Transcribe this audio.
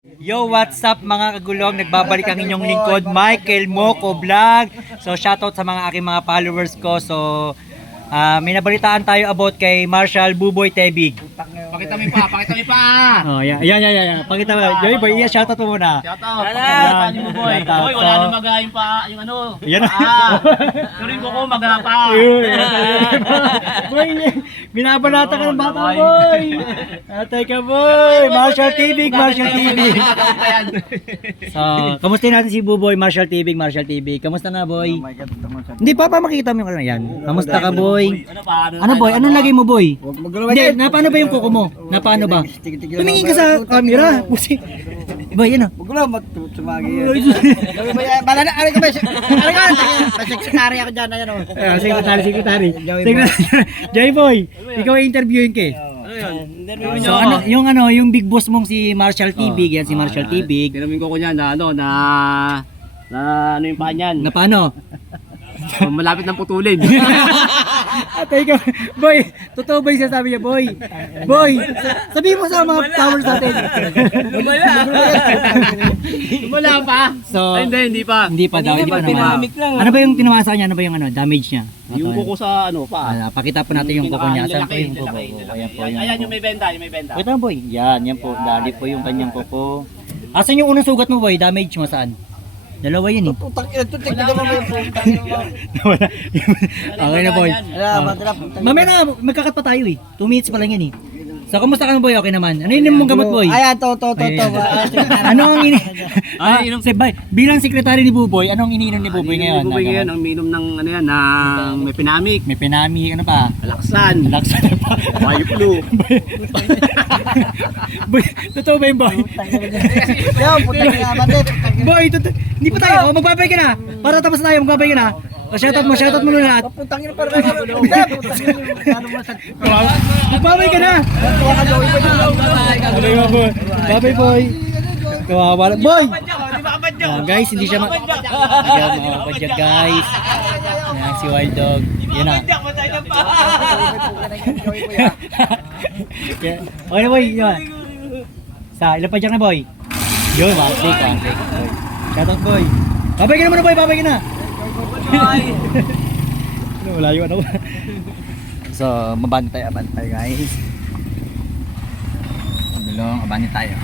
Yo, what's up mga kagulong? Nagbabalik ang inyong lingkod, Michael Moco Vlog. So, shoutout sa mga aking mga followers ko. So, may nabalitaan tayo about kay Marshall Buboy Tebig. Pakita mo yung pa, pakita mo yung pa! Oh, yan. Pakita mo. Joy Boy, shoutout mo muna. Shoutout! Yan. Pakita mo boy! Shoutout. Boy, wala nang magahin pa, yung ano. Yan. Tuloy ko magapa. Boy, binabanata ka ng bata, boy. Atay ka, boy. Marshall Tebig. So, kamusta natin si Buboy, Marshall Tebig. Kamusta na, boy? Hindi pa makita mo yung ano yan. Kamusta ka, boy? Ano, boy? Anong lagay mo, boy? Hindi, paano ba yung kuko mo? Paano ba? Tumingin ka sa camera. Boy, yan ah. Huwag ko lang matumagi yan. Bala na, aray ka ba? Aray ka! Sekretary ako dyan, ayan o. Secretary. Joy Boy, ikaw ay interviewin ka eh. So yung big boss mong si Marshall Tibig, yan si Marshall Tibig. Tinamin ko niya na ano, na ano yung pa niyan. Na paano? Malapit ng putulin. Atay ka, boy, totoo ba yung sasabi niya, boy? Boy, sabihin mo sa mga powers natin. Wala pa. So, Ay, hindi pa. Hindi pa daw, hindi pa naman. Pinamik lang. Ano ba yung tinamaan sa kanya? Ano ba yung damage niya? Yung kuko sa ano pa. Pakita po natin yung kuko niya. Saan po yung kuko? Ayan po. Ayan yung may benta, yung may benta. Wait lang, boy. Yan po. Dali po yung kanyang kuko. Asan yung unang sugat mo, boy? Damage mo saan? Dalawa yun eh. Tutang ina, tutang ina mo yung putang ina mo. Wala. Okay na, boy. Mamaya na, magkakat pa tayo eh. 2 minutes pa lang yan eh. So, kamusta ka na, boy? Okay naman. Ano yun mong gamot, boy? Ayan, to. Ano ang bilang sekretary ni Buboy, anong iniinom ni Buboy ngayon? Buboy ngayon, ang minum ng ano yan, ng may pinamik. May pinami, ano pa? Laksan. Laksan na pa. Mayo flu. Boy, totoo ba yung boy? Yo, putang ina, bandit. Boy, hindi pa tayo. Magbabay ka na. Para tapos na tayo, magbabay ka na. Shoutout mo na lahat. Putang ina, parang Magbabay ka na. Babay, boy. Kawawa lang. Boy! Guys, hindi siya makapadya, guys. Yan, si Wild Dog. Yan na. Okay na, boy. Yan. Ilan pa dyan na, boy? Yun, one take. Shoutout, boy. Babay ka na muna, boy. Babay ka na. Wala yung ano. So, mabantay guys. Abantay tayo.